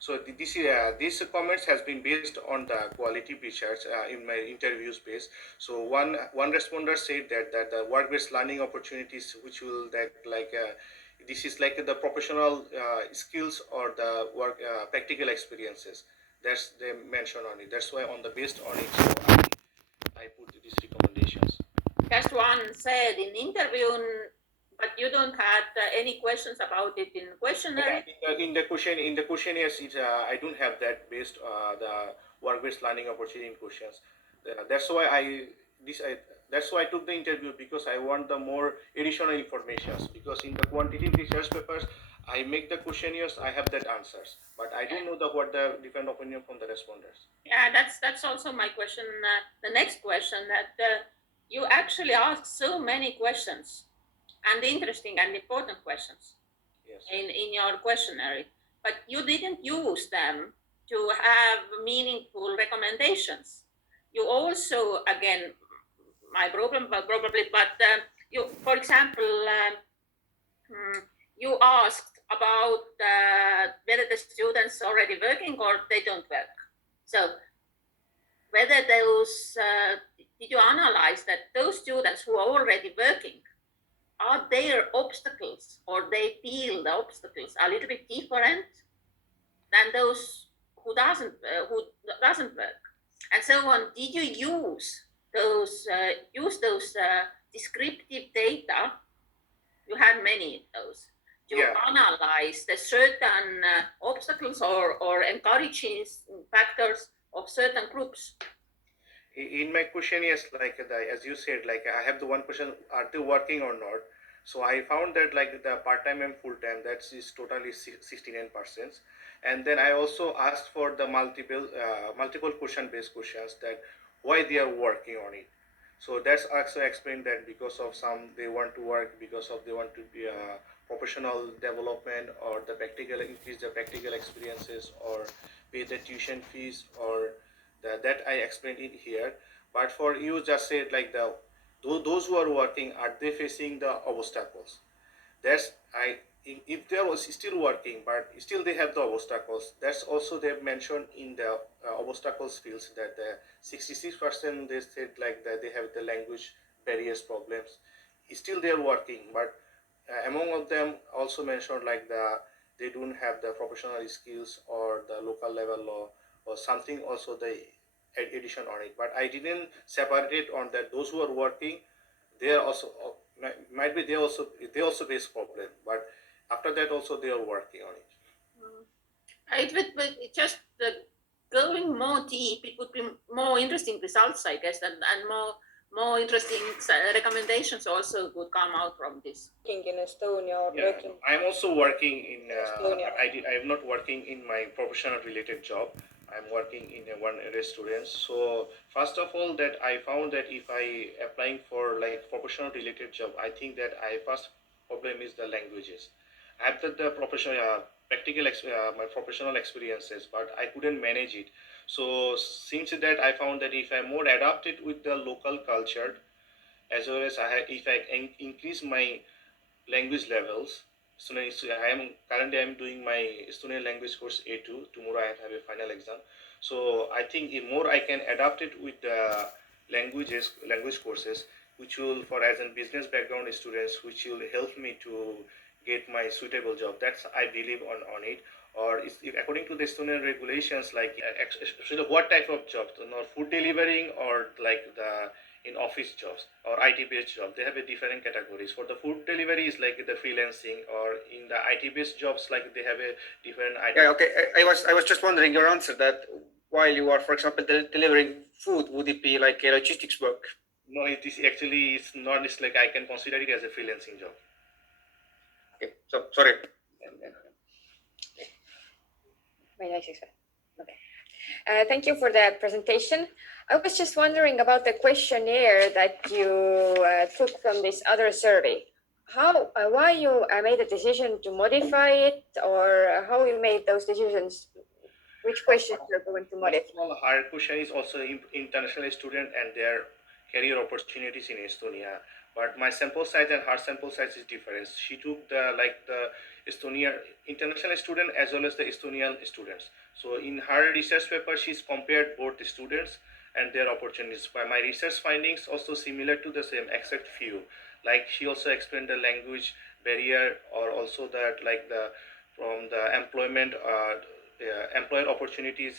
So this comments has been based on the quality research in my interview space. So one responder said that the work-based learning opportunities, which will that like this is like the professional skills or the work practical experiences. That's they mention on it. That's why on the based on it, so I put these recommendations. Just one said in interview, but you don't have any questions about it in questionnaire. In the questionnaires, I don't have that based the work-based learning opportunity in questions. That's why that's why I took the interview, because I want the more additional informations. Because in the quantitative research papers, I make the questionnaires, I have that answers, but I don't know what the different opinion from the responders. Yeah, that's also my question. The next question that you actually ask so many questions and interesting and important questions. Yes. In your questionnaire, but you didn't use them to have meaningful recommendations. You also, again, my problem, but probably, but you, for example, you asked about whether the students already working or they don't work. So whether those, did you analyze that those students who are already working, are their obstacles or they feel the obstacles a little bit different than those who doesn't work, and so on? Did you use those descriptive data? You had many of those to analyze the certain obstacles or encouraging factors of certain groups. In my question, yes, like as you said, like I have the one question: are they working or not? So I found that like the part-time and full-time, that is totally 69%. And then I also asked for the multiple question-based questions, that why they are working on it. So that's also explained that because of some they want to work, because of they want to be a professional development, or the practical increase the practical experiences, or pay the tuition fees, or that I explained in here. But for you just said like those who are working, are they facing the obstacles? That's I if they are still working but still they have the obstacles, that's also they've mentioned in the obstacles fields, that the 66% they said like that they have the language barriers problems, still they are working. But among of them also mentioned like they don't have the professional skills or the local level law or something, also the addition on it. But I didn't separate it on that those who are working, they are also might be they also face problem, but after that also they are working on it. It would be just going more deep. It would be more interesting results, I guess, and more interesting recommendations also would come out from this. Working in Estonia or working? I'm also working in Estonia. I am not working in my professional related job. I'm working in one restaurant. So first of all, that I found that if I applying for like professional related job, I think that I first problem is the languages. I have the professional my professional experiences, but I couldn't manage it. So since that, I found that if I'm more adapted with the local culture, as well as if I increase my language levels. So I am doing my Estonian language course A2. Tomorrow I have a final exam. So I think if more I can adapt it with the language courses, which will for as a business background students, which will help me to get my suitable job. That's I believe on it. Or if according to the Estonian regulations, like actually what type of job, not food delivering or like the in office jobs or IT based jobs, they have a different categories. For the food delivery is like the freelancing, or in the IT based jobs like they have a different IT. Yeah, okay. I was just wondering your answer that while you are, for example, delivering food, would it be like a logistics work? No, it is actually it's not. It's like I can consider it as a freelancing job. Okay, so sorry. Okay. Thank you for the presentation. I was just wondering about the questionnaire that you took from this other survey. Why you made a decision to modify it, or how you made those decisions? Which questions you're going to modify? Our question is also international student, and their career opportunities in Estonia. But my sample size and her sample size is different. She took the Estonia international student as well as the Estonian students. So in her research paper, she's compared both the students and their opportunities. But my research findings also similar to the same, except few. Like she also explained the language barrier, or also that like the from the employment employer opportunities